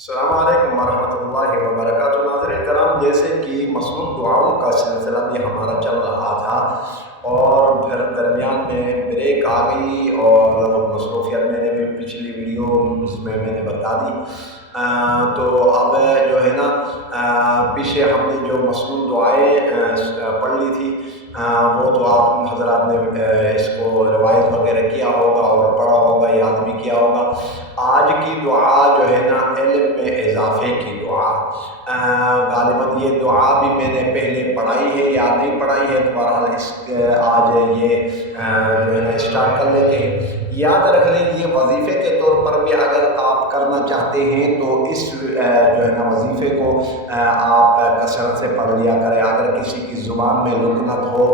السلام علیکم ورحمۃ اللہ وبرکاتہ۔ ناظرین کرام، جیسے کہ مصنون دعاؤں کا سلسلہ بھی ہمارا چل رہا تھا اور پھر درمیان میں بریک آ گئی اور مصروفیت میں نے بھی پچھلی ویڈیو میں نے بتا دی۔ تو اب جو ہے نا پیچھے ہم نے جو مصنون دعائیں پڑھ لی تھی وہ تو آپ حضرات نے اس کو روایت وغیرہ کیا ہوگا اور پڑھا ہوگا، یاد بھی کیا ہوگا۔ آج کی دعا جو ہے نا علم میں اضافے کی دعا، غالباً یہ دعا بھی میں نے پہلے پڑھائی ہے، یاد نہیں پڑھائی ہے، تو بہرحال آج یہ جو ہے نا اسٹارٹ کر لیتے ہیں۔ یاد رکھ لیں، یہ وظیفے کے طور پر بھی اگر آپ کرنا چاہتے ہیں تو اس جو ہے نا وظیفے کو آپ کثرت سے پڑھ لیا کریں۔ اگر کسی کی زبان میں لکنت ہو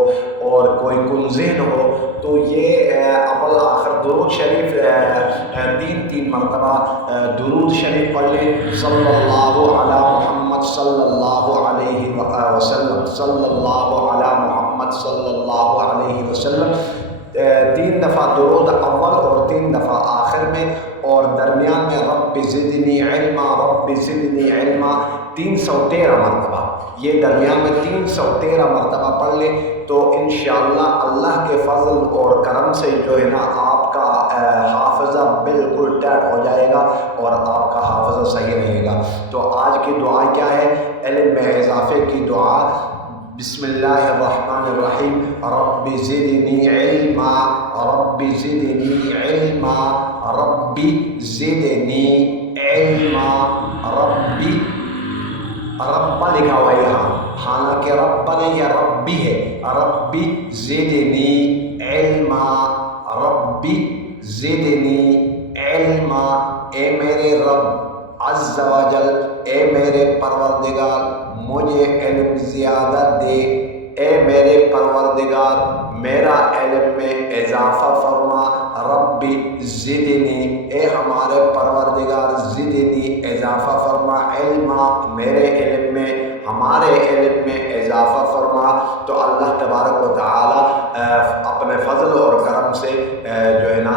اور کوئی گم ذہن ہو تو یہ اول آخر درود شریف تین مرتبہ درود شریف پڑھ لیں، صلی اللہ علی محمد صلی اللہ علیہ وسلم، صلی اللہ علی محمد صلی اللہ علیہ وسلم، 3 دفعہ درود اول اور 3 دفعہ آخر میں، اور درمیان میں رب زدنی علما، رب زدنی علما 313 مرتبہ، یہ درمیان میں 313 مرتبہ پڑھ لیں تو انشاءاللہ اللہ کے فضل اور کرم سے جو ہے نا آپ کا حافظہ بالکل ٹائٹ ہو جائے گا اور آپ کا حافظہ صحیح رہے گا۔ تو آج کی دعا کیا ہے؟ علم میں اضافے کی دعا۔ بسم اللہ الرحمن الرحیم، رب زدنی علما، رب زدنی علما، رب زدنی علما، رب لکھا ہوا ہے یہاں، حالانکہ رب نہیں ہے، ربی ہے، رب زدنی علما، رب زدنی علما، اے میرے رب عز و جل، اے میرے پروردگار مجھے علم زیادہ دے، اے میرے پروردگار میرا علم میں اضافہ فرما، رب زدنی، اے ہمارے پروردگار زدنی اضافہ فرما، علما میرے علم میں، ہمارے علم میں اضافہ فرما۔ تو اللہ تبارک و تعالی اپنے فضل اور کرم سے جو ہے نا